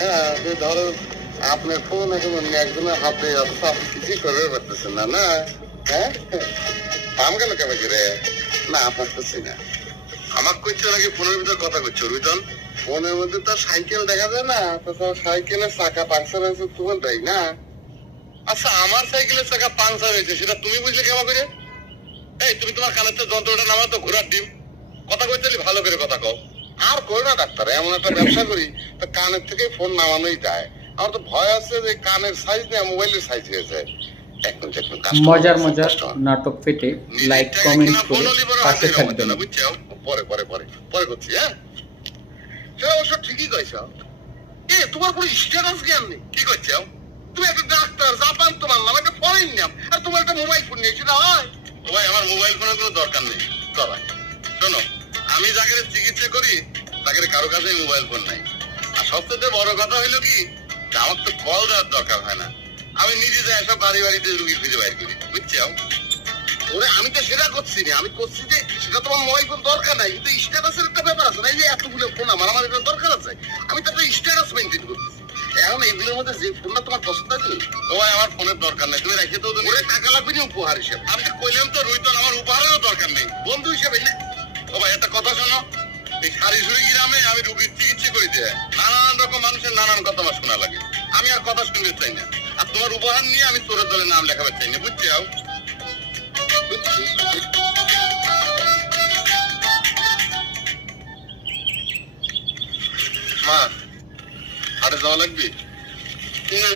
হ্যাঁ, ধরো আপনার ফোন এখন অন্য একজনের হাতে, অথচ আপনি কিছুই করবে পারতেছেন না, না? হ্যাঁ, পাম গেল কেমন করে? না পারতেছি না। আমার করছে নাকি ফোনের ভিতর কথা করছো রুইতন? ফোনের মধ্যে তো সাইকেল দেখা যায় না, তো সাইকেলের চাকা পাংচার হয়েছে তোমার তাই না? আচ্ছা, আমার সাইকেলের চাকা পাংচার হয়েছে সেটা তুমি বুঝলে কেমন করে? এই তুমি তোমার কানের তো যন্ত্রটা নামা তো, ঘোরার ডিম। কথা কইতে ভালো করে কথা কও। আর কই না ডাক্তার, এমন একটা ব্যবসা করি তো কানের থেকে ফোন নামানোই যায়। আমার তো ভয় আছে যে কানের সাইজ না মোবাইলের সাইজ হয়ে যায়। এখন মজার মজার নাটক পেতে লাইক কমেন্ট করে পাশে থাকবেন। বুঝছো? পরে পরে পরে পরে করছি। হ্যাঁ, সেটা অবশ্য ঠিকই কইছ। তোমার কোনো স্ট্যাটাস জ্ঞান নেই। কি করছো? তুমি একটা ডাক্তার, জাপান তোমার নাম, একটা ফরেন নাম, আর তোমার একটা মোবাইল ফোন নেই, সেটা হয়? ভাই, আমার মোবাইল ফোনের কোনো দরকার নেই। সবাই শোনো, আমি যাকে চিকিৎসা করি তাকে কারো কাছে মোবাইল ফোন নাই। আর সবচেয়ে বড় কথা হইলো কি, আমার তো কল দেওয়ার দরকার হয় না। আমি নিজে যাই সব বাড়ি বাড়িতে রুগী খুঁজে বাইর করি। বুঝছো? ওরে আমি তো সেটা করছি না, আমি করছি যে সেটা তোমার মোবাইল ফোন দরকার নাই, কিন্তু স্ট্যাটাসের একটা ব্যাপার আছে না? এই যে এতগুলো ফোন আমার আমার এটা দরকার আছে, আমি তো একটা স্ট্যাটাস মেনটেন করতেছি। এখন এইগুলোর মধ্যে যে ফোনটা তোমার পছন্দ আছে, ও ভাই আমার ফোনের দরকার নাই, তুমি রেখে তো ওরে টাকা লাগবে না উপহার হিসেবে। আমি তো কইলাম তো রুইতন, আমার উপহারেরও দরকার নেই, বন্ধু হিসেবে না। ও ভাই, একটা কথা শোনো, এই সারিসুরি গ্রামে আমি রুগীর চিকিৎসা করি দেয়, নানান রকম মানুষের নানান কথা আমার শোনা লাগে। আমি আর কথা শুনতে চাই না, আর তোমার উপহার নিয়ে আমি তোর দলে নাম লেখাতে চাই না। বুঝছো? মা, হাটে যাওয়া লাগবে।